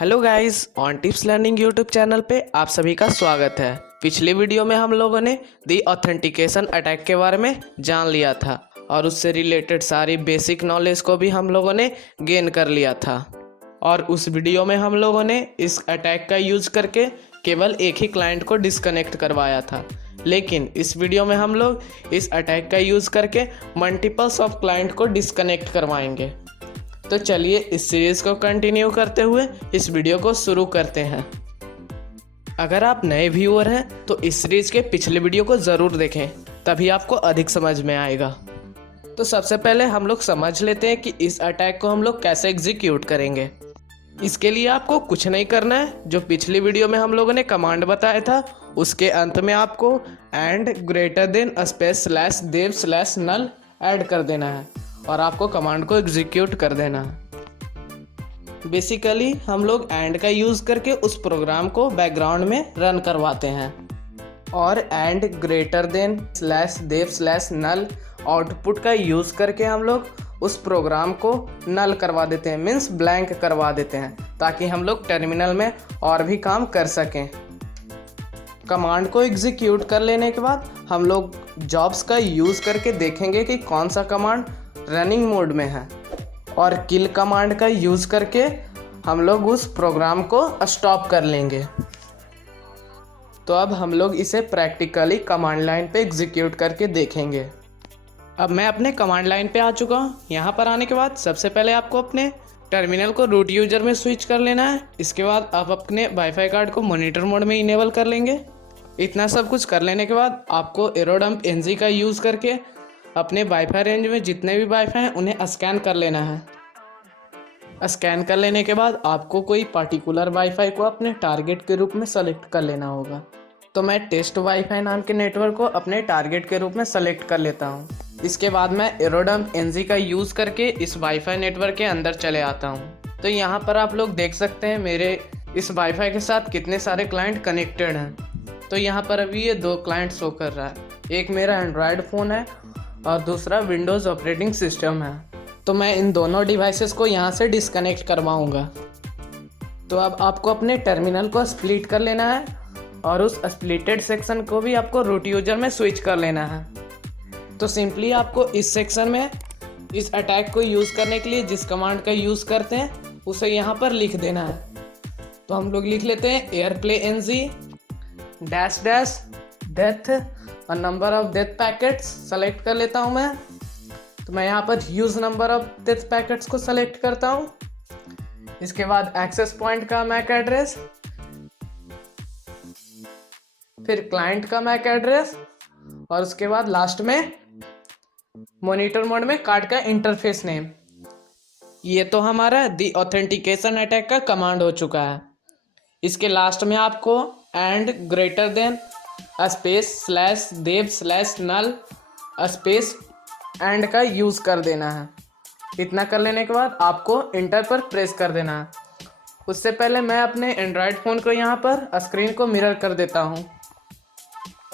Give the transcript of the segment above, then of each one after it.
Hello guys, on tips learning YouTube channel पे आप सभी का स्वागत है। पिछली वीडियो में हम लोगों ने दी ऑथेंटिकेशन अटैक के बारे में जान लिया था और उससे रिलेटेड सारी बेसिक नॉलेज को भी हम लोगों ने गेन कर लिया था। और उस वीडियो में हम लोगों ने इस अटैक का यूज करके केवल एक ही क्लाइंट को डिस्कनेक्ट करवाया था, लेकिन इस वीडियो में हम लोग इस अटैक का यूज करके मल्टीपल्स ऑफ क्लाइंट को डिस्कनेक्ट करवाएंगे। तो चलिए इस सीरीज को कंटिन्यू करते हुए इस वीडियो को शुरू करते हैं। अगर आप नए व्यूअर हैं तो इस सीरीज के पिछले वीडियो को ज़रूर देखें, तभी आपको अधिक समझ में आएगा। तो सबसे पहले हम लोग समझ लेते हैं कि इस अटैक को हम लोग कैसे एग्जीक्यूट करेंगे। इसके लिए आपको कुछ नहीं करना है। जो पिछली वीडियो में हम लोगों ने कमांड बताया था उसके अंत में आपको and greater than space slash dev slash null add कर देना है और आपको कमांड को एग्जीक्यूट कर देना है। बेसिकली हम लोग एंड का यूज़ करके उस प्रोग्राम को बैकग्राउंड में रन करवाते हैं और and greater than slash dev slash null output का यूज़ करके हम लोग उस प्रोग्राम को नल करवा देते हैं, मीन्स ब्लैंक करवा देते हैं, ताकि हम लोग टर्मिनल में और भी काम कर सकें। कमांड को एग्जीक्यूट कर लेने के बाद हम लोग जॉब्स का यूज़ करके देखेंगे कि कौन सा कमांड रनिंग मोड में है और किल कमांड का यूज़ करके हम लोग उस प्रोग्राम को स्टॉप कर लेंगे। तो अब हम लोग इसे प्रैक्टिकली कमांड लाइन पे एग्जीक्यूट करके देखेंगे। अब मैं अपने कमांड लाइन पे आ चुका हूँ। यहाँ पर आने के बाद सबसे पहले आपको अपने टर्मिनल को रूट यूजर में स्विच कर लेना है। इसके बाद आप अपने वाईफाई कार्ड को मॉनिटर मोड में इनेबल कर लेंगे। इतना सब कुछ कर लेने के बाद आपको एरोडम्प एनजी का यूज़ करके अपने वाईफाई रेंज में जितने भी वाईफाई हैं उन्हें स्कैन कर लेना है। स्कैन कर लेने के बाद आपको कोई पर्टिकुलर वाईफाई को अपने टारगेट के रूप में सेलेक्ट कर लेना होगा। तो मैं टेस्ट वाईफाई नाम के नेटवर्क को अपने टारगेट के रूप में सेलेक्ट कर लेता हूँ। इसके बाद मैं एरोडम्प एनजी का यूज़ करके इस वाईफाई नेटवर्क के अंदर चले आता हूँ। तो यहाँ पर आप लोग देख सकते हैं मेरे इस वाईफाई के साथ कितने सारे क्लाइंट कनेक्टेड हैं। तो यहाँ पर अभी ये 2 क्लाइंट शो कर रहा है। एक मेरा एंड्रॉयड फ़ोन है और दूसरा विंडोज़ ऑपरेटिंग सिस्टम है। तो मैं इन दोनों डिवाइसेस को यहाँ से डिस्कनेक्ट करवाऊँगा। तो अब आपको अपने टर्मिनल को स्प्लिट कर लेना है और उस स्प्लिटेड सेक्शन को भी आपको रूट यूजर में स्विच कर लेना है। तो सिंपली आपको इस सेक्शन में इस अटैक को यूज़ करने के लिए जिस कमांड का यूज़ करते हैं उसे यहाँ पर लिख देना है। तो हम लोग लिख लेते हैं aireplay ng dash dash deauth और number of deauth packets select कर लेता हूँ मैं। तो मैं यहाँ पर use number of deauth packets को सेलेक्ट करता हूँ। इसके बाद एक्सेस पॉइंट का मैक एड्रेस, फिर क्लाइंट का मैक एड्रेस और उसके बाद लास्ट में मॉनिटर मोड में कार्ड का इंटरफेस नेम। ये तो हमारा दी ऑथेंटिकेशन अटैक का कमांड हो चुका है। इसके लास्ट में आपको and greater than space slash dev slash null space and का यूज़ कर देना है। इतना कर लेने के बाद आपको इंटर पर प्रेस कर देना है। उससे पहले मैं अपने एंड्रॉयड फ़ोन को यहाँ पर स्क्रीन को मिरर कर देता हूँ।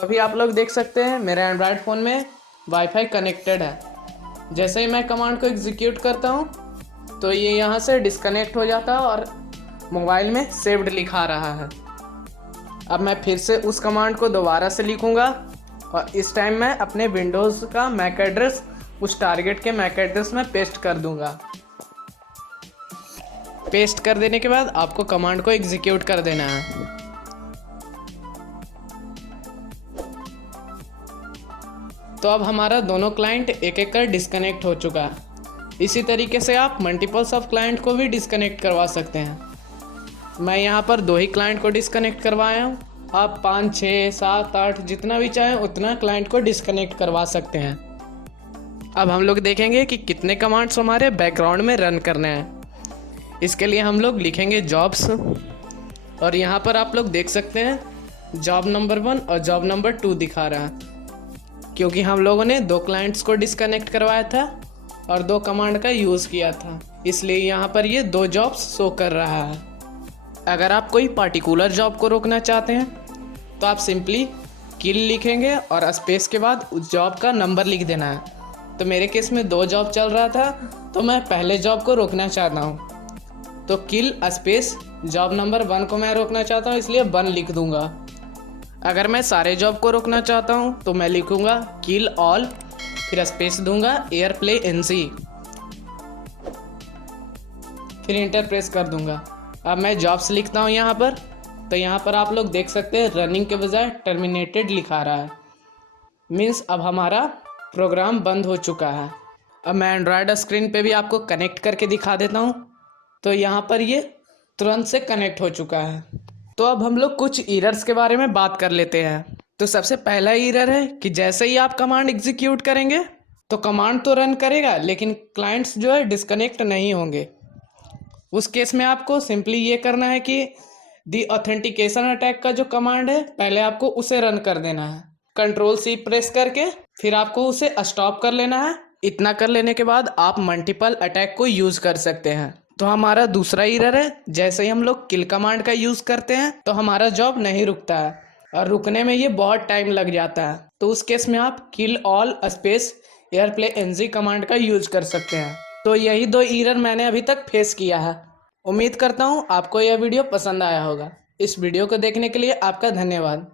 अभी आप लोग देख सकते हैं मेरे एंड्रॉयड फ़ोन में वाईफाई कनेक्टेड है। जैसे ही मैं कमांड को एग्जीक्यूट करता हूँ तो ये यहाँ से डिस्कनेक्ट हो जाता है और मोबाइल में सेव्ड लिखा रहा है। अब मैं फिर से उस कमांड को दोबारा से लिखूँगा और इस टाइम मैं अपने विंडोज़ का मैक एड्रेस उस टारगेट के मैक एड्रेस में पेस्ट कर दूँगा। पेस्ट कर देने के बाद आपको कमांड को एग्जीक्यूट कर देना है। तो अब हमारा दोनों क्लाइंट एक एक कर डिस्कनेक्ट हो चुका है। इसी तरीके से आप मल्टीपल्स ऑफ क्लाइंट को भी डिस्कनेक्ट करवा सकते हैं। मैं यहाँ पर 2 ही क्लाइंट को डिस्कनेक्ट करवाया हूँ। आप 5, 6, 7, 8 जितना भी चाहें उतना क्लाइंट को डिस्कनेक्ट करवा सकते हैं। अब हम लोग देखेंगे कि कितने कमांड्स हमारे बैकग्राउंड में रन करने हैं। इसके लिए हम लोग लिखेंगे जॉब्स और यहाँ पर आप लोग देख सकते हैं जॉब नंबर 1 और जॉब नंबर 2 दिखा रहा है, क्योंकि हम लोगों ने 2 क्लाइंट्स को डिस्कनेक्ट करवाया था और 2 कमांड का यूज़ किया था, इसलिए यहाँ पर ये 2 जॉब्स शो कर रहा है। अगर आप कोई पर्टिकुलर जॉब को रोकना चाहते हैं तो आप सिंपली किल लिखेंगे और स्पेस के बाद उस जॉब का नंबर लिख देना है। तो मेरे केस में 2 जॉब चल रहा था तो मैं पहले जॉब को रोकना चाहता हूँ। तो किल स्पेस जॉब नंबर 1 को मैं रोकना चाहता हूँ, इसलिए 1 लिख दूंगा। अगर मैं सारे जॉब को रोकना चाहता हूँ तो मैं लिखूंगा किल ऑल, फिर स्पेस दूंगा एयरप्ले एनसी, फिर इंटर प्रेस कर दूंगा। अब मैं जॉब्स लिखता हूँ यहाँ पर, तो यहाँ पर आप लोग देख सकते हैं रनिंग के बजाय टर्मिनेटेड लिखा रहा है, मीन्स अब हमारा प्रोग्राम बंद हो चुका है। अब मैं एंड्रॉयड स्क्रीन पे भी आपको कनेक्ट करके दिखा देता हूँ, तो यहाँ पर ये तुरंत से कनेक्ट हो चुका है। तो अब हम लोग कुछ एरर्स के बारे में बात कर लेते हैं। तो सबसे पहला एरर है कि जैसे ही आप कमांड एग्जीक्यूट करेंगे तो कमांड तो रन करेगा, लेकिन क्लाइंट्स जो है डिस्कनेक्ट नहीं होंगे। उस केस में आपको सिंपली ये करना है कि दी ऑथेंटिकेशन अटैक का जो कमांड है पहले आपको उसे रन कर देना है, Ctrl+C प्रेस करके, फिर आपको उसे स्टॉप कर लेना है। इतना कर लेने के बाद आप मल्टीपल अटैक को यूज़ कर सकते हैं। तो हमारा दूसरा एरर है, जैसे ही हम लोग किल कमांड का यूज़ करते हैं तो हमारा जॉब नहीं रुकता है, और रुकने में ये बहुत टाइम लग जाता है। तो उस केस में आप kill all space airplay NG command का यूज कर सकते हैं। तो यही 2 एरर मैंने अभी तक फेस किया है। उम्मीद करता हूँ आपको यह वीडियो पसंद आया होगा। इस वीडियो को देखने के लिए आपका धन्यवाद।